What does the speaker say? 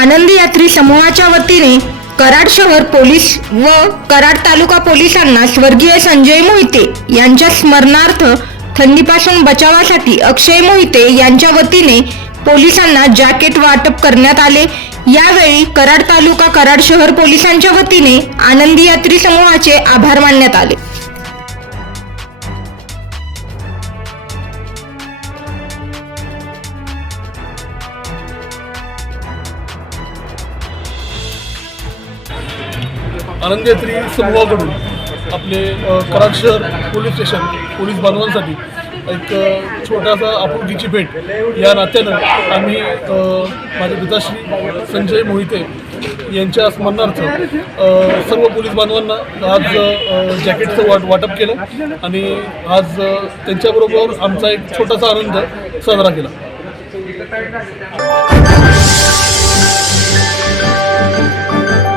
यात्री समूहाच्या वतीने कराड शहर पोलीस व कराड तालुका पोलिसांना स्वर्गीय संजय मोहिते यांच्या स्मरणार्थ थंडीपासून बचावासाठी अक्षय मोहिते यांच्या वतीने पोलिसांना जॅकेट वाटप करण्यात आले. यावेळी कराड तालुका कराड शहर पोलिसांच्या वतीने आनंदी यात्री समूहाचे आभार मानण्यात आले. आनंदयात्री समूहाकडून आपले कराड शहर पोलीस स्टेशन पोलीस बांधवांसाठी एक छोटासा आपुलकीची भेट. या नात्यानं आम्ही माझे पिताश्री संजय मोहिते यांच्या स्मरणार्थ सर्व पोलीस बांधवांना आज जॅकेटचं वाट वाटप केलं आणि आज त्यांच्याबरोबर आमचा एक छोटासा आनंद साजरा केला.